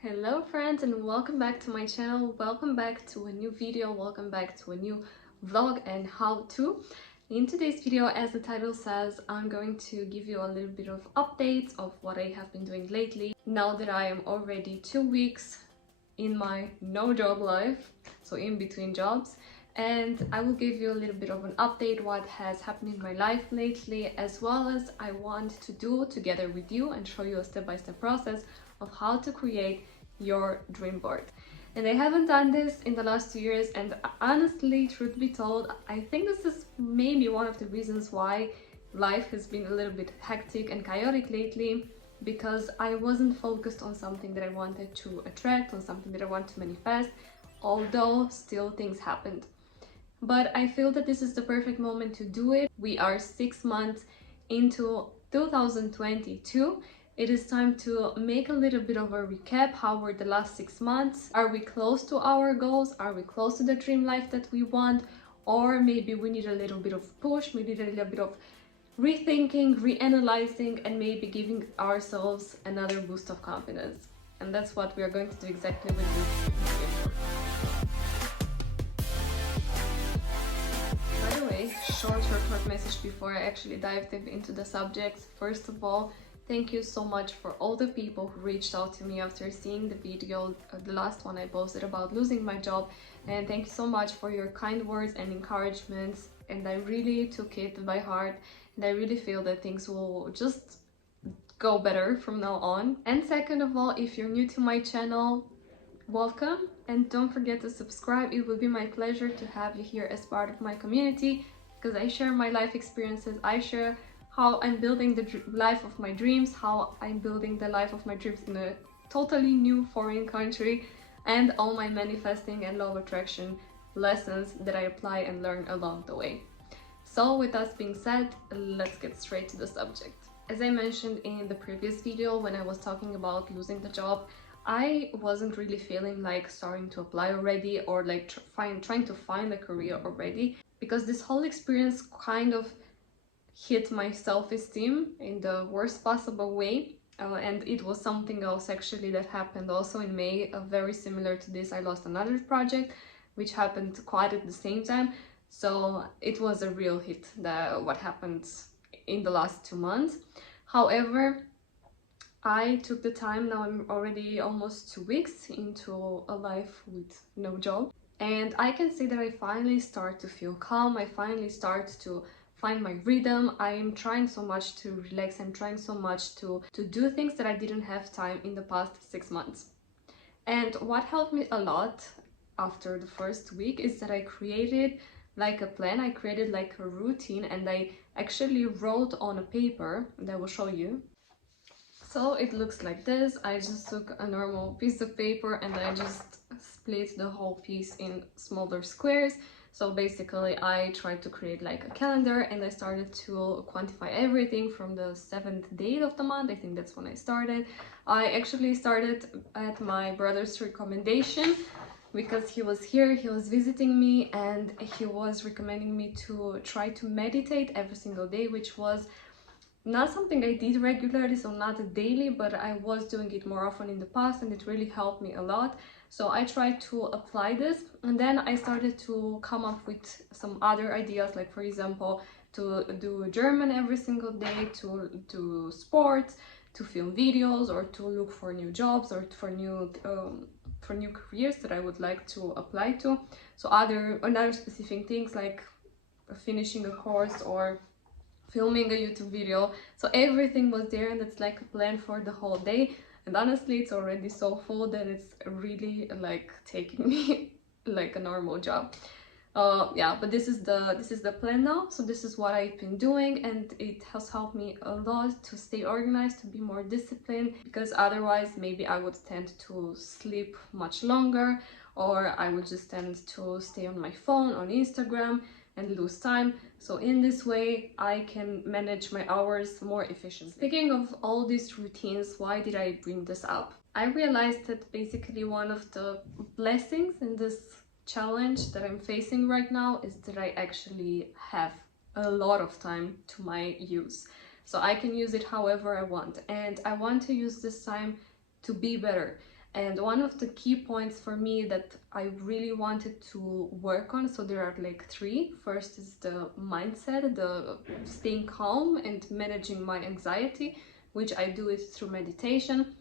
Hello friends, and welcome back to my channel. Welcome back to a new video, welcome back to a new vlog and how-to. In today's video, as the title says, I'm going to give you a little bit of updates of what I have been doing lately. Now that I am already 2 weeks in my no job life, so in between jobs, and I will give you a little bit of an update what has happened in my life lately, as well as I want to do together with you and show you a step-by-step process of how to create your dream board. And I haven't done this in the last 2 years, and honestly, truth be told, I think this is maybe one of the reasons why life has been a little bit hectic and chaotic lately, because I wasn't focused on something that I wanted to attract, on something that I want to manifest, although still things happened. But I feel that this is the perfect moment to do it. We are 6 months into 2022. It is time to make a little bit of a recap. How were the last 6 months? Are we close to our goals? Are we close to the dream life that we want? Or maybe we need a little bit of push, we need a little bit of rethinking, reanalyzing, and maybe giving ourselves another boost of confidence. And that's what we are going to do exactly with this video. By the way, short message before I actually dive deep into the subject. First of all, thank you so much for all the people who reached out to me after seeing the video, the last one I posted about losing my job. And thank you so much for your kind words and encouragements. And I really took it by heart. And I really feel that things will just go better from now on. And second of all, if you're new to my channel, welcome, and don't forget to subscribe. It will be my pleasure to have you here as part of my community, because I share my life experiences, I share how I'm building the life of my dreams, how I'm building the life of my dreams in a totally new foreign country, and all my manifesting and law of attraction lessons that I apply and learn along the way. So with that being said, let's get straight to the subject. As I mentioned in the previous video when I was talking about losing the job, I wasn't really feeling like starting to apply already, or like trying to find a career already, because this whole experience kind of hit my self-esteem in the worst possible way. And it was something else actually that happened also in May, very similar to this. I lost another project which happened quite at the same time, so it was a real hit, what happened in the last 2 months. However, I took the time. Now I'm already almost 2 weeks into a life with no job, and I can say that I finally start to feel calm. I finally start to find my rhythm. I'm trying so much to relax. I'm trying so much to do things that I didn't have time in the past 6 months. And what helped me a lot after the first week is that I created like a plan. I created like a routine, and I actually wrote on a paper, and I will show you. So it looks like this. I just took a normal piece of paper and I just split the whole piece in smaller squares. So basically I tried to create like a calendar, and I started to quantify everything from the 7th day of the month. I think that's when I started. I actually started at my brother's recommendation, because he was here, he was visiting me, and he was recommending me to try to meditate every single day, which was not something I did regularly, so not daily, but I was doing it more often in the past, and it really helped me a lot. So I tried to apply this, and then I started to come up with some other ideas, like for example, to do German every single day, to do sports, to film videos, or to look for new jobs, or for new careers that I would like to apply to. So another specific things like finishing a course or filming a YouTube video. So everything was there, and it's like a plan for the whole day. And honestly, it's already so full that it's really like taking me like a normal job. Yeah, but this is the plan now. So this is what I've been doing, and it has helped me a lot to stay organized, to be more disciplined, because otherwise maybe I would tend to sleep much longer, or I would just tend to stay on my phone, on Instagram, and lose time. So in this way I can manage my hours more efficiently. Speaking of all these routines, why did I bring this up? I realized that basically one of the blessings in this challenge that I'm facing right now is that I actually have a lot of time to my use. So I can use it however I want, and I want to use this time to be better. And one of the key points for me that I really wanted to work on, so there are like three. First is the mindset, the staying calm and managing my anxiety, which I do it through meditation.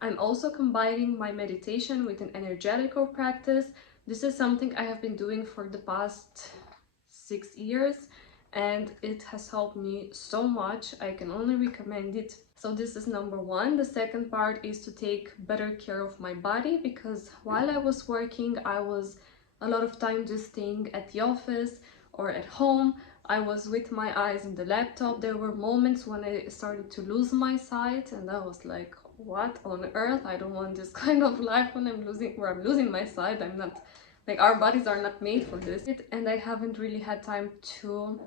I'm also combining my meditation with an energetical practice. This is something I have been doing for the past 6 years, and it has helped me so much. I can only recommend it. So this is number one. The second part is to take better care of my body, because while I was working, I was a lot of time just staying at the office or at home. I was with my eyes in the laptop. There were moments when I started to lose my sight, and I was like, what on earth? I don't want this kind of life when I'm losing my sight. I'm not, like, our bodies are not made for this. And I haven't really had time to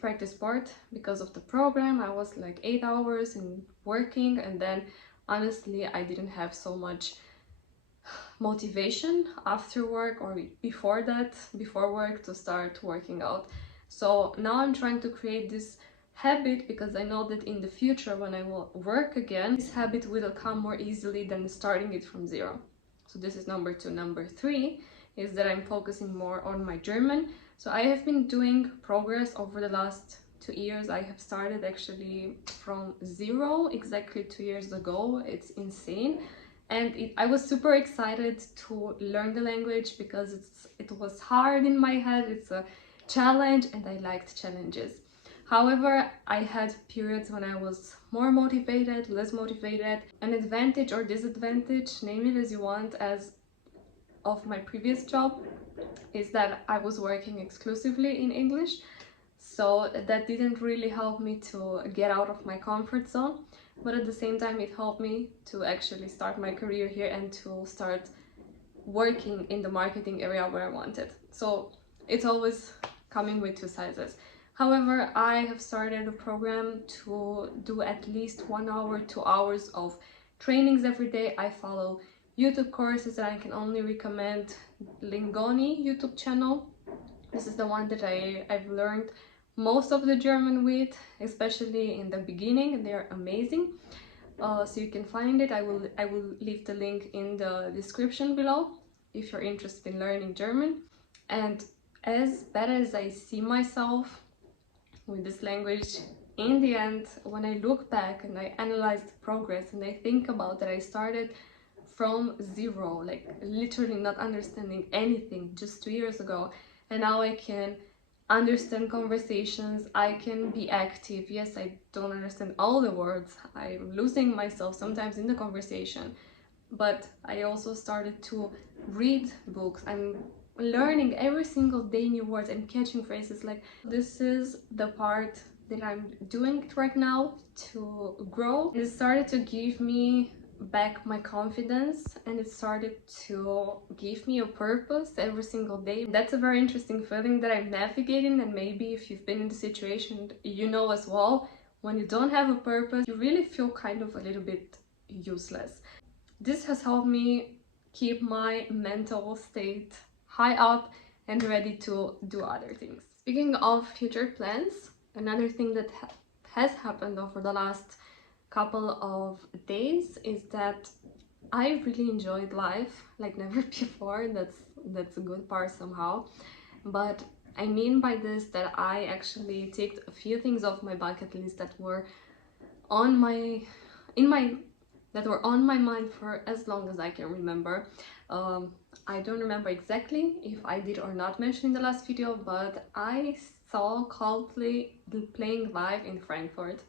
practice sport because of the program. I was like 8 hours in working, and then honestly I didn't have so much motivation after work or before that, before work, to start working out. So now I'm trying to create this habit, because I know that in the future when I will work again, this habit will come more easily than starting it from zero. So this is number two. Number three is that I'm focusing more on my German. So I have been doing progress over the last 2 years. I have started actually from zero exactly 2 years ago. It's insane. And I was super excited to learn the language because it was hard in my head. It's a challenge and I liked challenges. However, I had periods when I was more motivated, less motivated. An advantage or disadvantage, name it as you want, as of my previous job is that I was working exclusively in English. So that didn't really help me to get out of my comfort zone. But at the same time, it helped me to actually start my career here and to start working in the marketing area where I wanted. So it's always coming with two sizes. However, I have started a program to do at least 1 hour, 2 hours of trainings every day. I follow YouTube courses that I can only recommend. Lingoni YouTube channel. This is the one that I've learned most of the German with, especially in the beginning. They're amazing. So you can find it. I will leave the link in the description below if you're interested in learning German. And as bad as I see myself with this language, in the end, when I look back and I analyze the progress and I think about that I started from zero, like literally not understanding anything just 2 years ago, and now I can understand conversations, I can be active. Yes, I don't understand all the words, I'm losing myself sometimes in the conversation, but I also started to read books. I'm learning every single day new words and catching phrases. Like, this is the part that I'm doing right now to grow. It started to give me back my confidence, and it started to give me a purpose every single day. That's a very interesting feeling that I'm navigating, and maybe if you've been in the situation, you know as well, when you don't have a purpose, you really feel kind of a little bit useless. This has helped me keep my mental state high up and ready to do other things. Speaking of future plans, another thing that has happened over the last couple of days is that I really enjoyed life like never before. That's a good part somehow. But I mean by this that I actually ticked a few things off my bucket list that were on my mind for as long as I can remember. I don't remember exactly if I did or not mention in the last video, but I saw Coldplay playing live in Frankfurt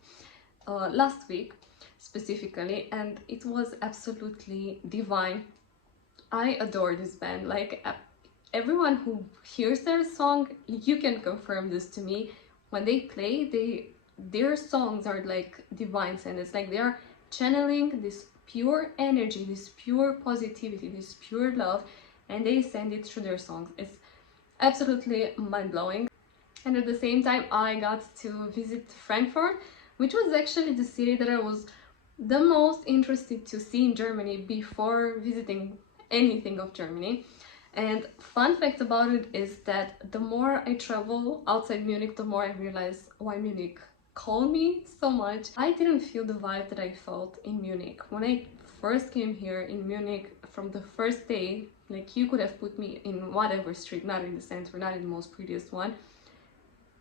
last week specifically, and it was absolutely divine. I adore this band. Like, everyone who hears their song, you can confirm this to me. When they play, their songs are like divine, and it's like they're channeling this pure energy, this pure positivity, this pure love, and they send it through their songs. It's absolutely mind-blowing. And at the same time, I got to visit Frankfurt, which was actually the city that I was the most interested to see in Germany before visiting anything of Germany. And fun fact about it is that the more I travel outside Munich, the more I realize why Munich called me so much. I didn't feel the vibe that I felt in Munich. When I first came here in Munich, from the first day, like you could have put me in whatever street, not in the center, not in the most prettiest one,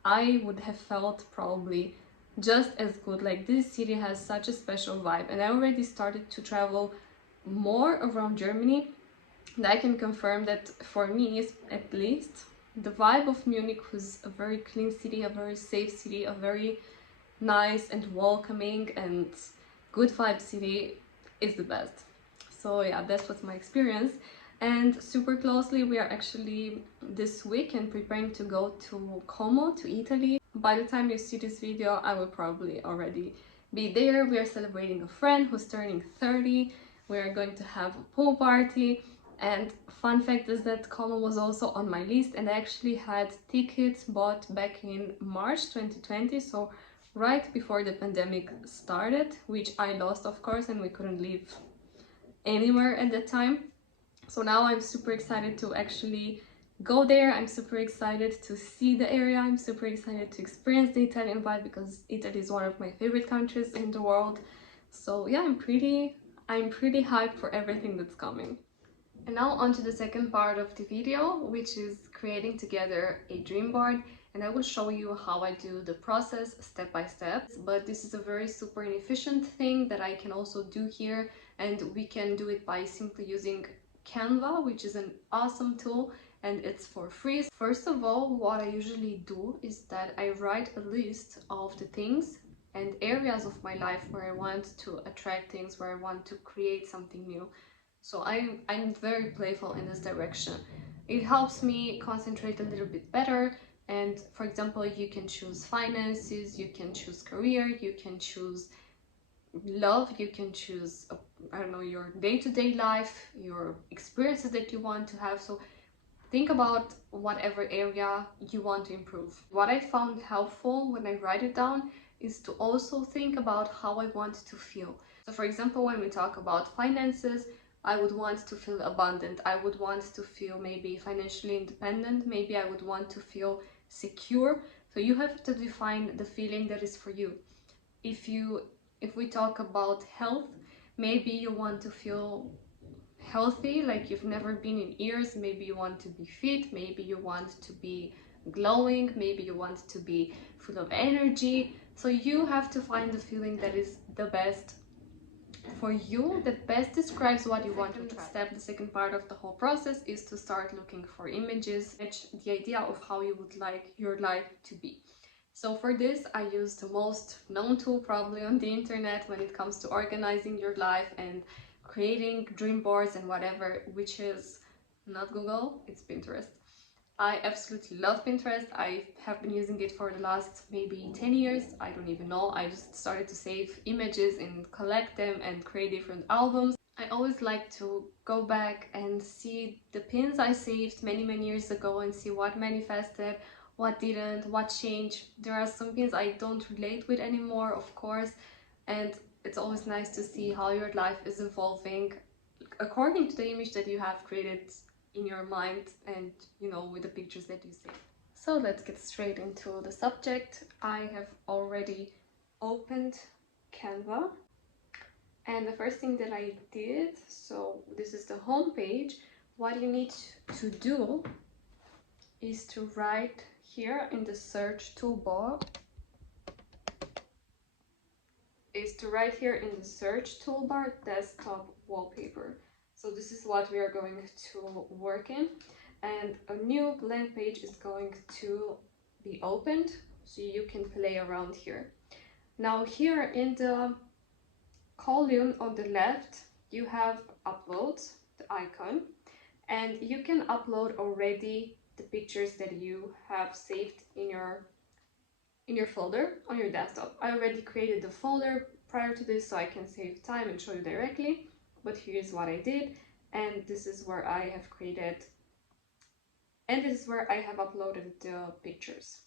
I would have felt probably just as good. Like, this city has such a special vibe, and I already started to travel more around Germany, and I can confirm that for me, at least, the vibe of Munich was a very clean city, a very safe city, a very nice and welcoming and good vibe city is the best. So yeah, that was my experience. And super closely, we are actually this weekend preparing to go to Como, to Italy. By the time you see this video, I will probably already be there. We are celebrating a friend who's turning 30. We are going to have a pool party. And fun fact is that Como was also on my list, and I actually had tickets bought back in March 2020, so right before the pandemic started, which I lost, of course, and we couldn't leave anywhere at that time. So now I'm super excited to actually go there. I'm super excited to see the area. I'm super excited to experience the Italian vibe, because Italy is one of my favorite countries in the world. So yeah, I'm pretty hyped for everything that's coming. And now on to the second part of the video, which is creating together a dream board. And I will show you how I do the process step by step. But this is a very super inefficient thing that I can also do here, and we can do it by simply using Canva, which is an awesome tool, and it's for free. First of all, what I usually do is that I write a list of the things and areas of my life where I want to attract things, where I want to create something new. So I'm very playful in this direction. It helps me concentrate a little bit better. And for example, you can choose finances, you can choose career, you can choose love, you can choose, I don't know, your day-to-day life, your experiences that you want to have. So think about whatever area you want to improve. What I found helpful when I write it down is to also think about how I want to feel. So for example, when we talk about finances, I would want to feel abundant. I would want to feel maybe financially independent. Maybe I would want to feel secure. So you have to define the feeling that is for you. If we talk about health, maybe you want to feel healthy like you've never been in years. Maybe you want to be fit. Maybe you want to be glowing. Maybe you want to be full of energy. So you have to find the feeling that is the best for you, that best describes what you want to try. The second part of the whole process is to start looking for images, the idea of how you would like your life to be. So for this, I use the most known tool probably on the internet when it comes to organizing your life and creating dream boards and whatever, which is not Google, it's Pinterest. I absolutely love Pinterest. I have been using it for the last maybe 10 years. I don't even know. I just started to save images and collect them and create different albums. I always like to go back and see the pins I saved many years ago and see what manifested, what didn't, what changed. There are some pins I don't relate with anymore, of course, and it's always nice to see how your life is evolving according to the image that you have created in your mind and, you know, with the pictures that you see. So let's get straight into the subject. I have already opened Canva, and the first thing that I did, so this is the home page. What you need to do is to write here in the search toolbar, desktop wallpaper. So this is what we are going to work in, and a new blank page is going to be opened, so you can play around here. Now here in the column on the left, you have uploads, the icon, and you can upload already the pictures that you have saved in your folder on your desktop. I already created the folder prior to this, so I can save time and show you directly. But here's what I did, and this is where I have created, and this is where I have uploaded the pictures.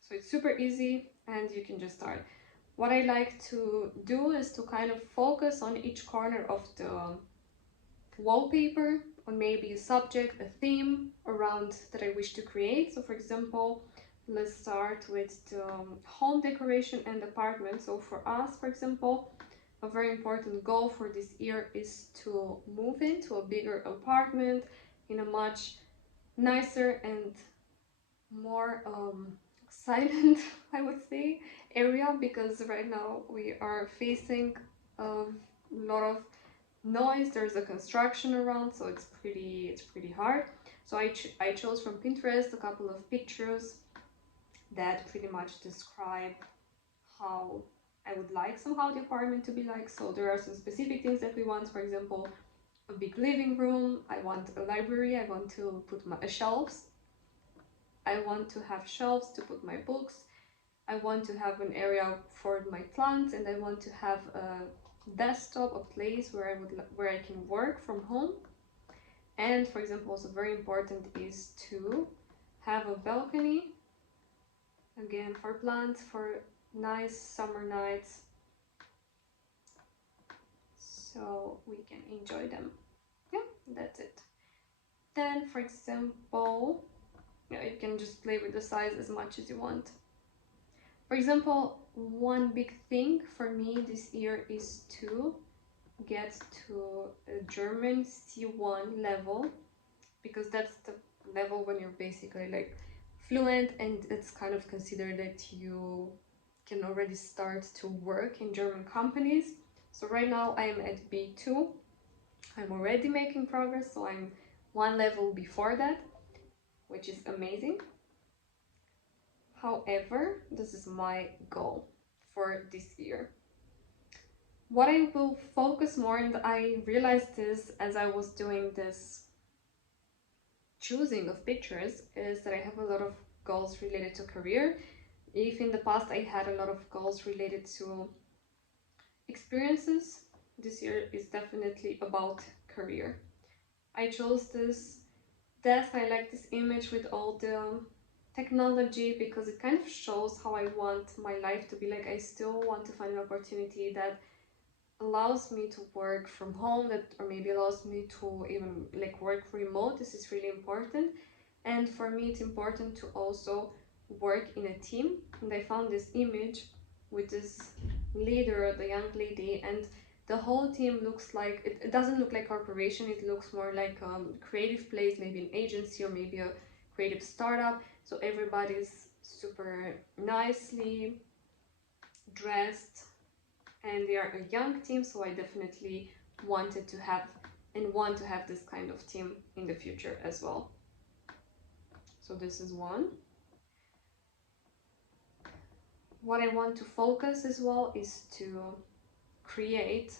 So it's super easy and you can just start. What I like to do is to kind of focus on each corner of the wallpaper, on maybe a subject, a theme around that I wish to create. So for example, let's start with the home decoration and apartment. So for us, for example, a very important goal for this year is to move into a bigger apartment in a much nicer and more silent, I would say, area, because right now we are facing a lot of noise. There's a construction around, so it's pretty hard. So I chose from Pinterest a couple of pictures that pretty much describe how I would like somehow the apartment to be like. So there are some specific things that we want. For example, a big living room. I want a library. I want to put my shelves. I want to have shelves to put my books. I want to have an area for my plants, and I want to have a desktop, a place where I can work from home. And for example, also very important is to have a balcony, again for plants, for nice summer nights, so we can enjoy them. Yeah, that's it. Then for example, you can just play with the size as much as you want. For example, one big thing for me this year is to get to a German C1 level, because that's the level when you're basically like fluent, and it's kind of considered that you can already start to work in German companies. So right now I am at B2. I'm already making progress, so I'm one level before that, which is amazing. However, this is my goal for this year. What I will focus more, and I realized this as I was doing this choosing of pictures, is that I have a lot of goals related to career. If in the past I had a lot of goals related to experiences, this year is definitely about career. I chose this desk. I like this image with all the technology because it kind of shows how I want my life to be like. I still want to find an opportunity that allows me to work from home, that or maybe allows me to even like work remote. This is really important. And for me it's important to also work in a team, and I found this image with this leader, the young lady, and the whole team looks like it doesn't look like corporation. It looks more like a creative place, maybe an agency or maybe a creative startup. So everybody's super nicely dressed and they are a young team, so I definitely wanted to have and want to have this kind of team in the future as well. So this is one. What I want to focus as well is to create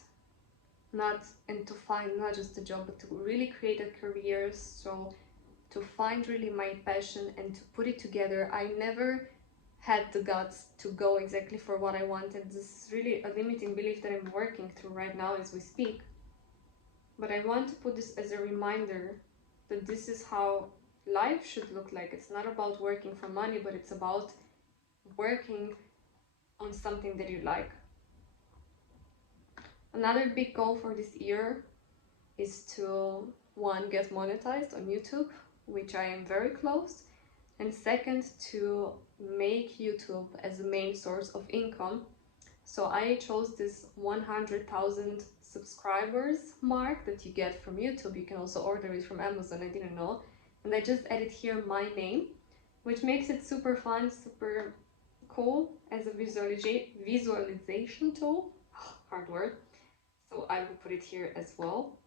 and to find not just a job, but to really create a career. So to find really my passion and to put it together. I never had the guts to go exactly for what I wanted. This is really a limiting belief that I'm working through right now as we speak. But I want to put this as a reminder that this is how life should look like. It's not about working for money, but it's about working on something that you like. Another big goal for this year is to, one, get monetized on YouTube, which I am very close, and second, to make YouTube as a main source of income. So I chose this 100,000 subscribers mark that you get from YouTube. You can also order it from Amazon, I didn't know. And I just added here my name, which makes it super fun, super cool as a visualization tool. Hard word. So I will put it here as well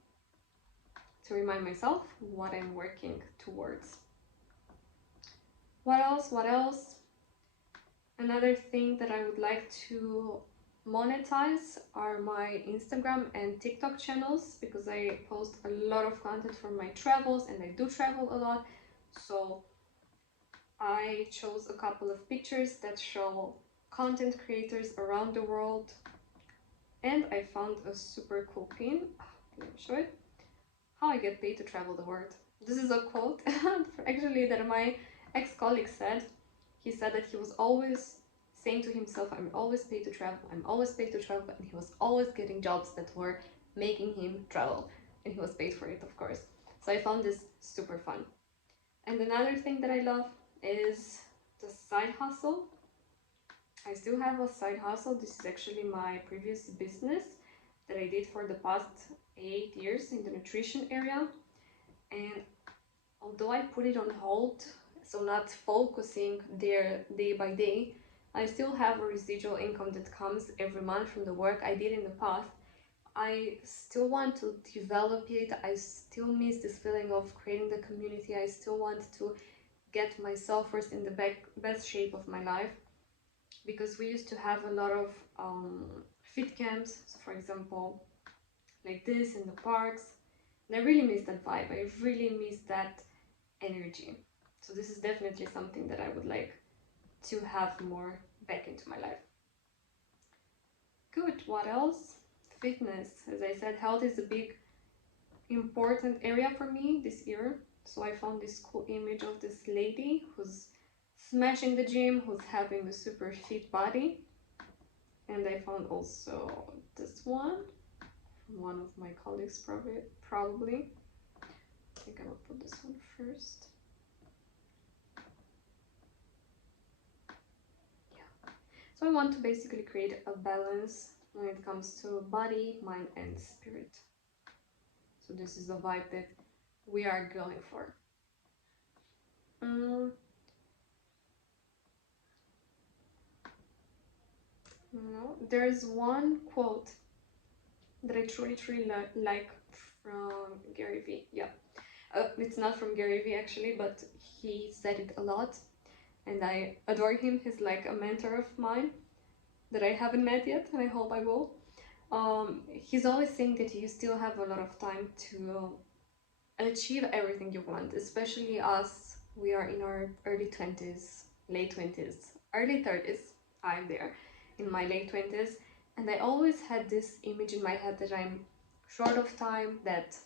to remind myself what I'm working towards. What else? Another thing that I would like to monetize are my Instagram and TikTok channels, because I post a lot of content from my travels and I do travel a lot. So I chose a couple of pictures that show content creators around the world, and I found a super cool pin. Let me show it. How I get paid to travel the world. This is a quote actually that my ex-colleague said. He said that he was always saying to himself, I'm always paid to travel, I'm always paid to travel, and he was always getting jobs that were making him travel, and he was paid for it, of course. So I found this super fun. And another thing that I love is the side hustle. I still have a side hustle. This is actually my previous business. that I did for the past 8 years in the nutrition area. And although I put it on hold, so not focusing there day by day, I still have a residual income that comes every month from the work I did in the past. I still want to develop it. I still miss this feeling of creating the community. I still want to get myself first in the best shape of my life, because we used to have a lot of fit camps. So for example, like this in the parks. And I really miss that vibe. I really miss that energy. So this is definitely something that I would like to have more back into my life. Good, what else? Fitness. As I said, health is a big important area for me this year. So I found this cool image of this lady who's smashing the gym, who's having a super fit body. And I found also this one from one of my colleagues, probably. I think I will put this one first. Yeah. So I want to basically create a balance when it comes to body, mind, and spirit. So this is the vibe that we are going for. No, there's one quote that I truly like from Gary Vee. Yeah, it's not from Gary Vee actually, but he said it a lot, and I adore him. He's like a mentor of mine that I haven't met yet, and I hope I will. He's always saying that you still have a lot of time to achieve everything you want, especially us. We are in our early 20s, late 20s, early 30s. I'm there in my late 20s, and I always had this image in my head that I'm short of time, that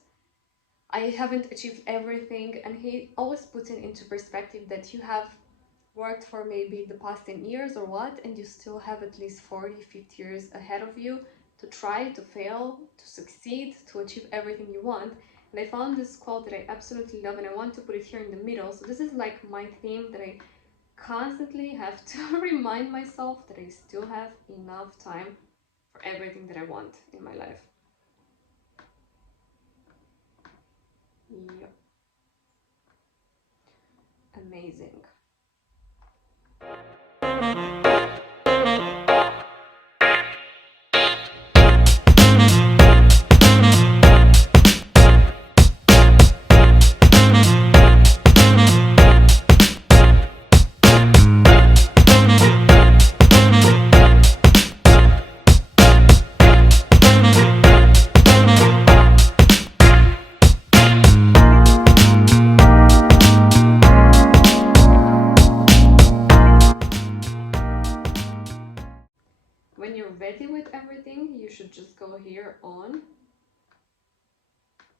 I haven't achieved everything. And he always puts it into perspective that you have worked for maybe the past 10 years or what, and you still have at least 40-50 years ahead of you to try, to fail, to succeed, to achieve everything you want. And I found this quote that I absolutely love, and I want to put it here in the middle. So this is like my theme that I constantly have to remind myself that I still have enough time for everything that I want in my life. Yep. Amazing. When you're ready with everything, you should just go here on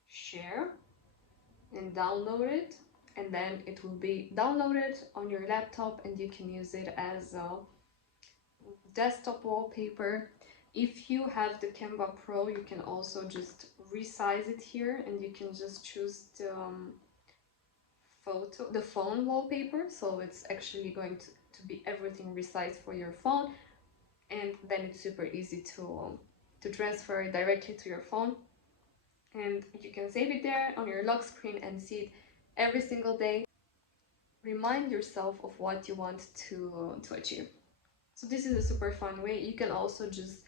share and download it, and then it will be downloaded on your laptop, and you can use it as a desktop wallpaper. If you have the Canva Pro, you can also just resize it here, and you can just choose the phone wallpaper, so it's actually going to be everything resized for your phone, and then it's super easy to transfer directly to your phone, and you can save it there on your lock screen and see it every single day. Remind yourself of what you want to achieve. So this is a super fun way. You can also just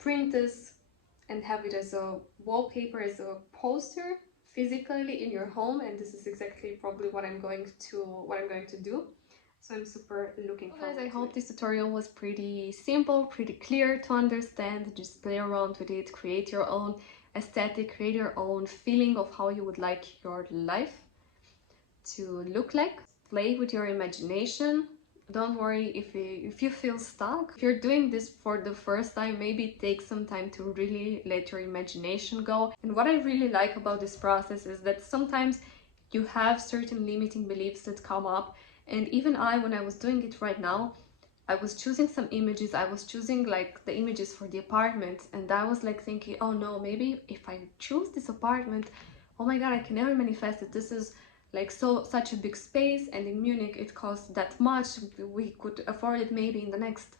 print this and have it as a wallpaper, as a poster physically in your home, and this is exactly probably what I'm going to do. So I'm super looking forward to it. I hope this tutorial was pretty simple, pretty clear to understand. Just play around with it, create your own aesthetic, create your own feeling of how you would like your life to look like. Play with your imagination. Don't worry if you feel stuck. If you're doing this for the first time, maybe take some time to really let your imagination go. And what I really like about this process is that sometimes you have certain limiting beliefs that come up. And even when I was doing it right now, I was choosing some images. I was choosing like the images for the apartment, and I was like thinking, oh no, maybe if I choose this apartment, oh my god, I can never manifest it. This is like such a big space, and in Munich it costs that much. We could afford it maybe in the next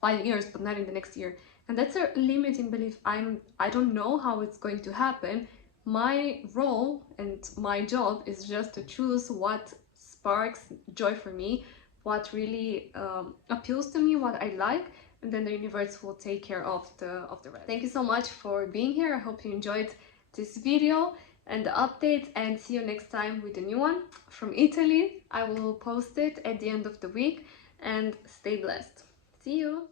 5 years, but not in the next year. And that's a limiting belief. I don't know how it's going to happen. My role and my job is just to choose what sparks joy for me, what really appeals to me, what I like, and then the universe will take care of the rest. Thank you so much for being here. I hope you enjoyed this video and the update, and see you next time with a new one from Italy. I will post it at the end of the week, and stay blessed. See you.